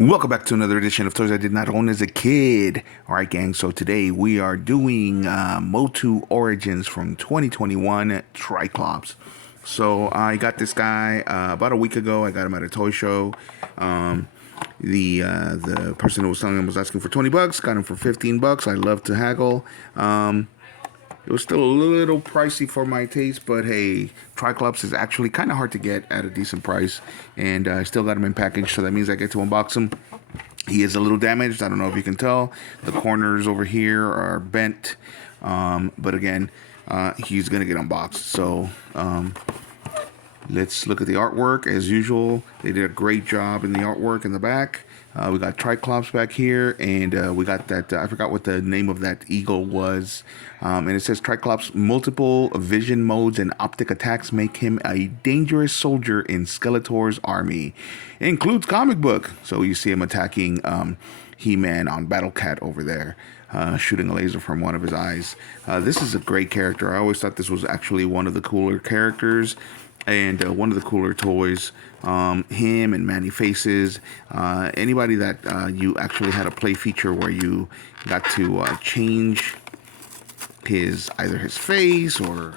Welcome back to another edition of Toys I Did Not Own as a Kid. Alright, gang, so today we are doing MOTU Origins from 2021 Tri-Klops. So I got this guy about a week ago. I got him at a toy show. The person who was selling him was asking for 20 bucks. Got him for 15 bucks. I love to haggle. It was still a little pricey for my taste, but hey, Tri-Klops is actually kind of hard to get at a decent price, and I still got him in package, so that means I get to unbox him. He is a little damaged. I don't know if you can tell. The corners over here are bent, but again, he's going to get unboxed. So let's look at the artwork. As usual, they did a great job in the artwork in the back. We got Tri-Klops back here, and we got that, I forgot what the name of that eagle was. And it says Tri-Klops multiple vision modes and optic attacks make him a dangerous soldier in Skeletor's army. It includes comic book. So you see him attacking He-Man on Battle Cat over there. Shooting a laser from one of his eyes. This is a great character. I always thought this was actually one of the cooler characters and one of the cooler toys. Him and Manny Faces. Anybody that you actually had a play feature where you got to change either his face or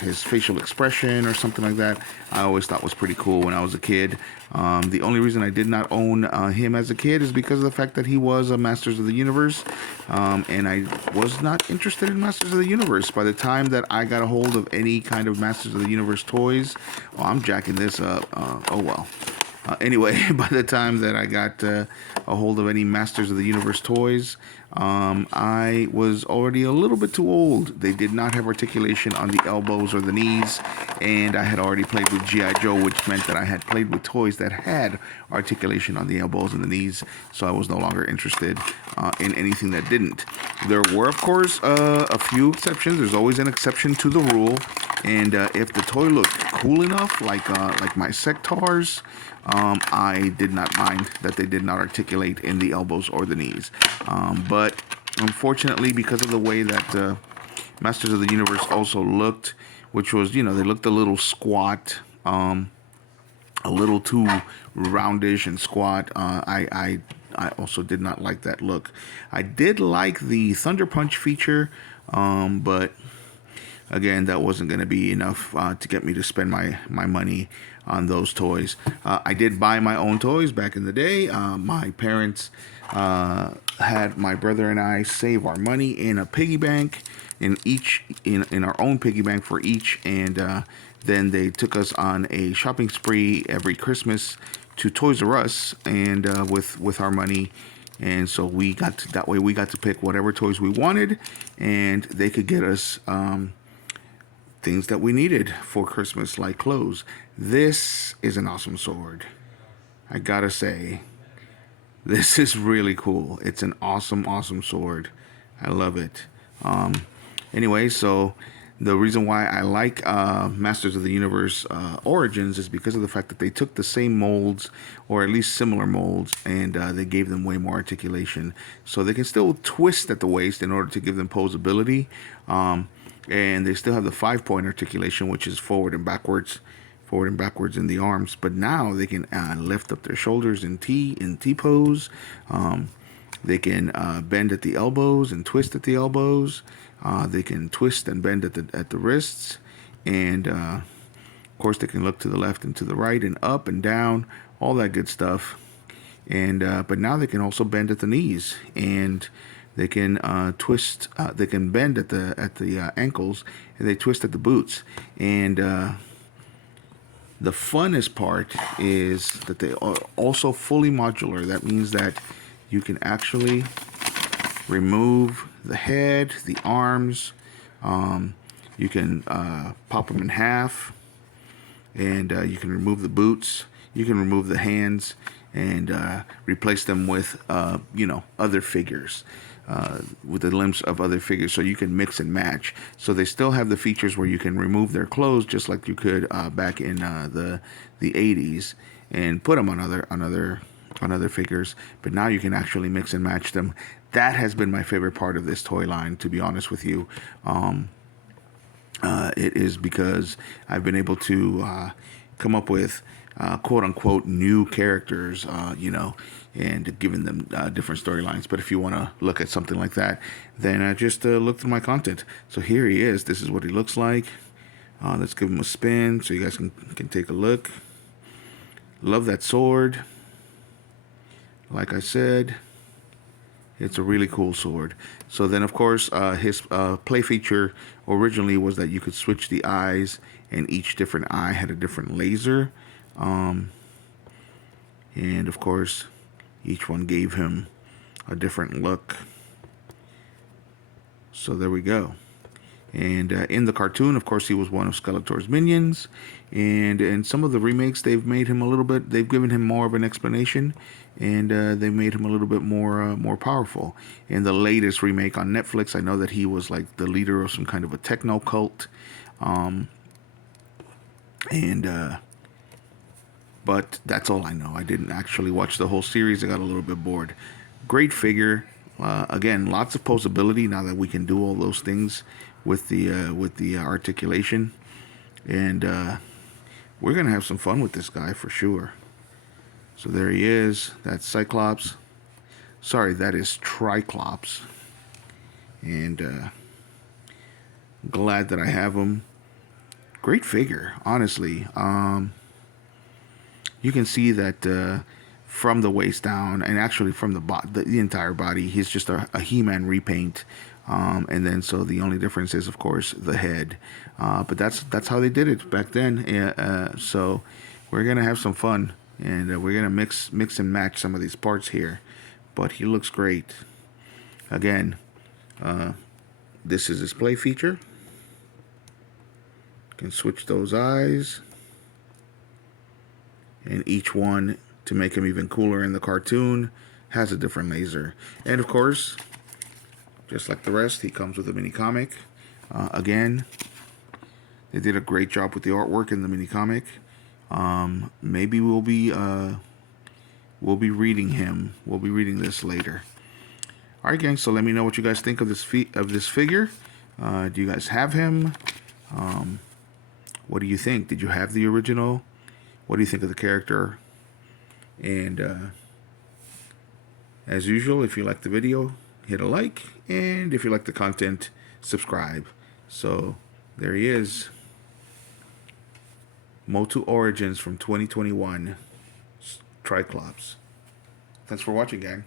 his facial expression or something like that, I always thought was pretty cool when I was a kid. The only reason I did not own him as a kid is because of the fact that he was a Masters of the Universe, and I was not interested in Masters of the Universe. By the time that I got a hold of any kind of Masters of the Universe toys, oh, I'm jacking this up. Oh well. Anyway, by the time that I got a hold of any Masters of the Universe toys, I was already a little bit too old. They did not have articulation on the elbows or the knees, and I had already played with G.I. Joe, which meant that I had played with toys that had articulation on the elbows and the knees, so I was no longer interested in anything that didn't. There were, of course, a few exceptions. There's always an exception to the rule, and if the toy looked cool enough, like my Sectars, I did not mind that they did not articulate in the elbows or the knees. But unfortunately, because of the way that Masters of the Universe also looked, which was, they looked a little squat, a little too roundish and squat. I also did not like that look. I did like the Thunder Punch feature, but again, that wasn't going to be enough to get me to spend my money on those toys. I did buy my own toys back in the day. My parents had my brother and I save our money in a piggy bank, in our own piggy bank for each, and then they took us on a shopping spree every Christmas to Toys R Us, and with our money. And so we got to pick whatever toys we wanted, and they could get us things that we needed for Christmas, like clothes. This is an awesome sword. I gotta say, this is really cool. It's an awesome, awesome sword. I love it. Anyway, so the reason why I like Masters of the Universe Origins is because of the fact that they took the same molds, or at least similar molds, and they gave them way more articulation. So they can still twist at the waist in order to give them posability. And they still have the 5-point articulation, which is forward and backwards in the arms. But now they can lift up their shoulders in T pose. They can bend at the elbows and twist at the elbows. They can twist and bend at the wrists, and of course they can look to the left and to the right and up and down, all that good stuff. And but now they can also bend at the knees, and they can twist. They can bend at the ankles, and they twist at the boots. And the funnest part is that they are also fully modular. That means that you can actually remove the head, the arms. You can pop them in half, and you can remove the boots. You can remove the hands and replace them with other figures, with the limbs of other figures, so you can mix and match. So they still have the features where you can remove their clothes just like you could back in the 80s, and put them on other figures, but now you can actually mix and match them. That has been my favorite part of this toy line, to be honest with you. It is because I've been able to come up with quote unquote new characters, and giving them different storylines. But if you want to look at something like that, then just look through my content. So here he is. This is what he looks like. Let's give him a spin so you guys can take a look. Love that sword. Like I said, it's a really cool sword. So then, of course, his play feature originally was that you could switch the eyes, and each different eye had a different laser. And of course, each one gave him a different look. So there we go. And in the cartoon, of course, he was one of Skeletor's minions. And in some of the remakes, they've made him a little bit. They've given him more of an explanation, and they made him a little bit more powerful. In the latest remake on Netflix, I know that he was like the leader of some kind of a techno cult. And but that's all I know. I didn't actually watch the whole series. I got a little bit bored. Great figure. Again, lots of posability now that we can do all those things with the articulation, and we're gonna have some fun with this guy for sure. So there he is. That's Cyclops. Sorry, that is Tri-Klops. And glad that I have him. Great figure, honestly. You can see that from the waist down, and actually from the entire body, he's just a He-Man repaint. And then so the only difference is, of course, the head. But that's how they did it back then. So we're gonna have some fun, and we're gonna mix and match some of these parts here. But he looks great. Again, this is his play feature. Can switch those eyes, and each one, to make him even cooler in the cartoon, has a different laser. And of course, just like the rest, he comes with a mini comic. Again, they did a great job with the artwork in the mini comic. Maybe we'll be reading him. We'll be reading this later. All right, gang. So let me know what you guys think of this figure. Do you guys have him? What do you think? Did you have the original? What do you think of the character? And as usual, if you like the video, hit a like. And if you like the content, subscribe. So there he is. MOTU Origins from 2021. Tri-Klops. Thanks for watching, gang.